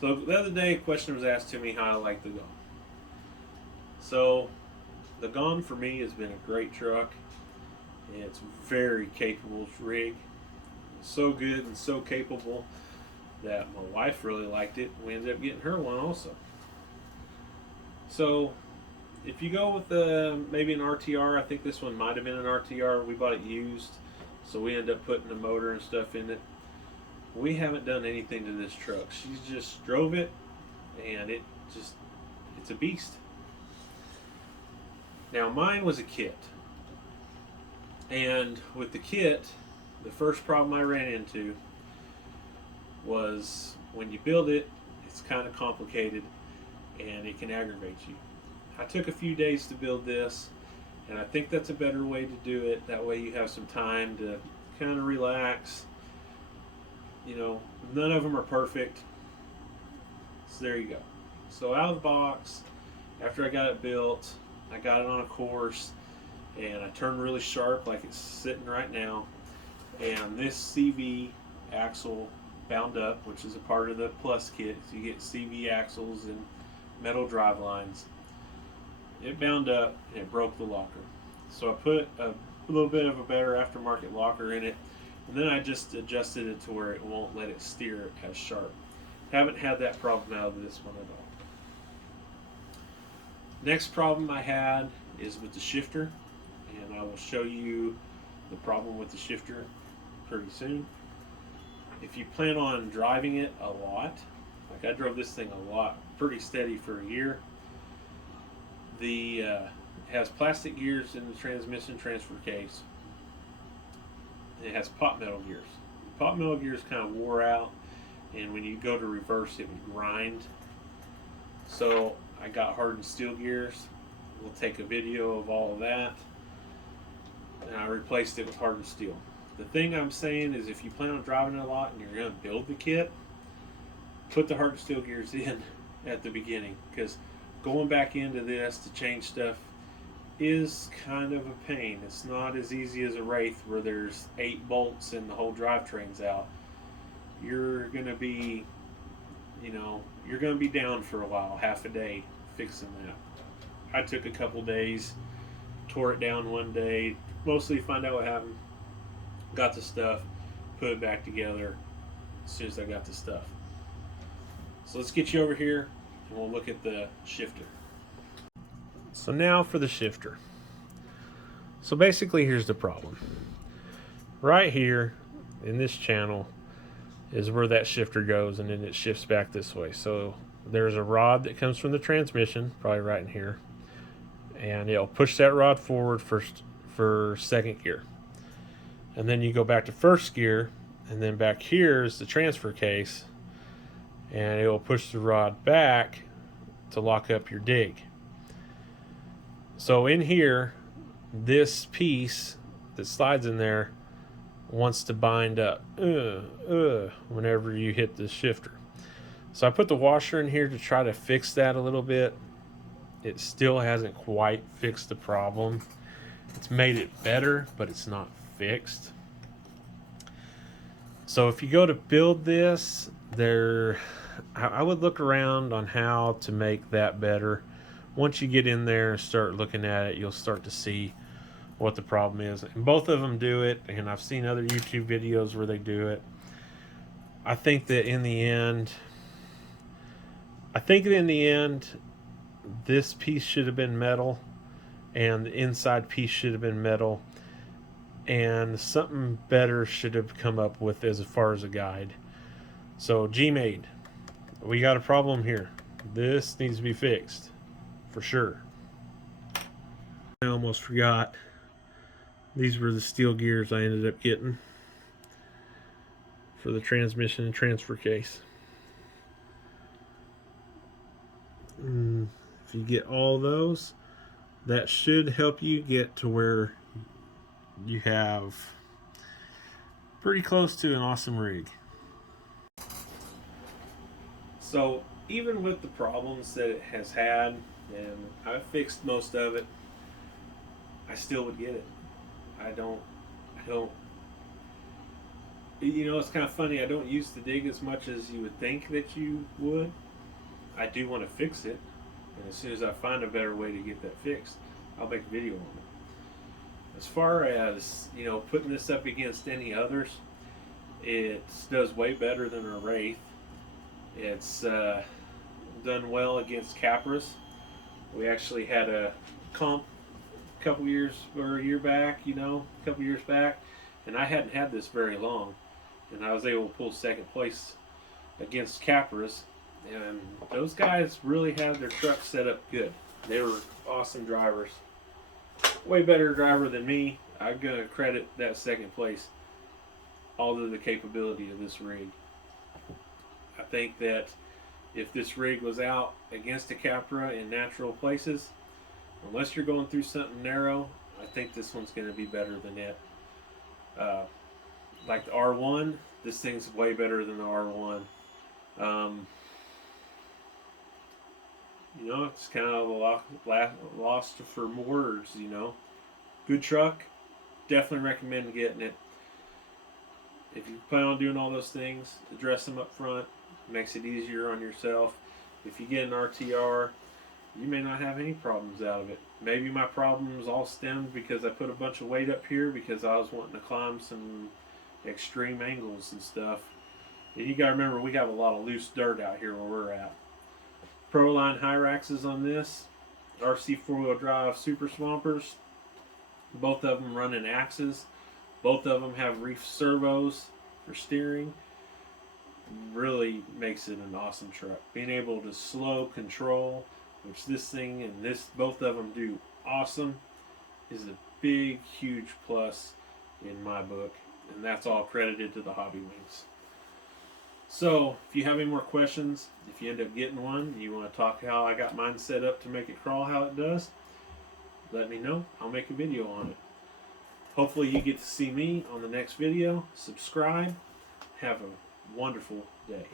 So the other day, a question was asked to me how I like the Gom. So the Gom for me has been a great truck. It's very capable rig. It's so good and so capable that my wife really liked it. We ended up getting her one also. So if you go with maybe an RTR, I think this one might have been an RTR. We bought it used, so we ended up putting the motor and stuff in it. We haven't done anything to this truck. She's just drove it, and it's a beast. Now mine was a kit, and with the kit, the first problem I ran into was when you build it, it's kind of complicated, and it can aggravate you. I took a few days to build this, and I think that's a better way to do it. That way you have some time to kind of relax. You know, none of them are perfect. So there you go. So out of the box, after I got it built, I got it on a course, and I turned really sharp like it's sitting right now. And this CV axle bound up, which is a part of the Plus kit. So you get CV axles and metal drive lines. It bound up and it broke the locker. So I put a little bit of a better aftermarket locker in it, and then I just adjusted it to where it won't let it steer as sharp. Haven't had that problem out of this one at all. Next problem I had is with the shifter, and I will show you the problem with the shifter pretty soon. If you plan on driving it a lot, like I drove this thing a lot, pretty steady for a year, it has plastic gears in the transmission transfer case. It has pot metal gears. The pot metal gears kind of wore out, and when you go to reverse, it would grind. So I got hardened steel gears. We'll take a video of all of that, and I replaced it with hardened steel. The thing I'm saying is, if you plan on driving it a lot and you're going to build the kit, put the hardened steel gears in at the beginning, because going back into this to change stuff is kind of a pain. It's not as easy as a Wraith where there's 8 bolts and the whole drivetrain's out. You're gonna be, you're gonna be down for a while, half a day fixing that. I took a couple days, tore it down one day, mostly find out what happened, got the stuff, put it back together as soon as I got the stuff. So let's get you over here and we'll look at the shifter. So now for the shifter. So basically here's the problem. Right here in this channel is where that shifter goes, and then it shifts back this way. So there's a rod that comes from the transmission, probably right in here, and it'll push that rod forward for second gear. And then you go back to first gear, and then back here is the transfer case, and it will push the rod back to lock up your dig. So in here, this piece that slides in there wants to bind up whenever you hit the shifter. So I put the washer in here to try to fix that a little bit. It still hasn't quite fixed the problem. It's made it better, but it's not fixed. So if you go to build this, I would look around on how to make that better. Once you get in there and start looking at it, you'll start to see what the problem is. And both of them do it, and I've seen other YouTube videos where they do it. I think that in the end, this piece should have been metal, and the inside piece should have been metal, and something better should have come up with as far as a guide. So Gmade, we got a problem here. This needs to be fixed for sure. I almost forgot. These were the steel gears I ended up getting for the transmission and transfer case. If you get all those, that should help you get to where you have pretty close to an awesome rig. So even with the problems that it has had, and I've fixed most of it, I still would get it. I don't You know, it's kind of funny. I don't use the dig as much as you would think that you would. I do want to fix it, and as soon as I find a better way to get that fixed, I'll make a video on it. As far as, you know, putting this up against any others, it does way better than a Wraith. It's done well against Capras. We actually had a comp a couple years or a year back, you know, a couple years back, and I hadn't had this very long, and I was able to pull second place against Capras, and those guys really had their truck set up good. They were awesome drivers, way better driver than me. I'm gonna credit that second place all to the capability of this rig. I think that if this rig was out against a Capra in natural places, unless you're going through something narrow, I think this one's going to be better than it. Uh, like the R1, this thing's way better than the R1. Um, you know, it's kind of lost for words, you know. Good truck, definitely recommend getting it. If you plan on doing all those things, address them up front. Makes it easier on yourself. If you get an RTR, you may not have any problems out of it. Maybe my problems all stemmed because I put a bunch of weight up here because I was wanting to climb some extreme angles and stuff. And you gotta remember, we have a lot of loose dirt out here where we're at. Proline Hyraxes on this, RC 4-wheel drive Super Swampers. Both of them running axes. Both of them have reef servos for steering. Really makes it an awesome truck. Being able to slow control, which this thing and this both of them do awesome, is a big, huge plus in my book, and that's all credited to the Hobby Wings. So, if you have any more questions, if you end up getting one, you want to talk how I got mine set up to make it crawl how it does, let me know. I'll make a video on it. Hopefully you get to see me on the next video. Subscribe. Have a wonderful day.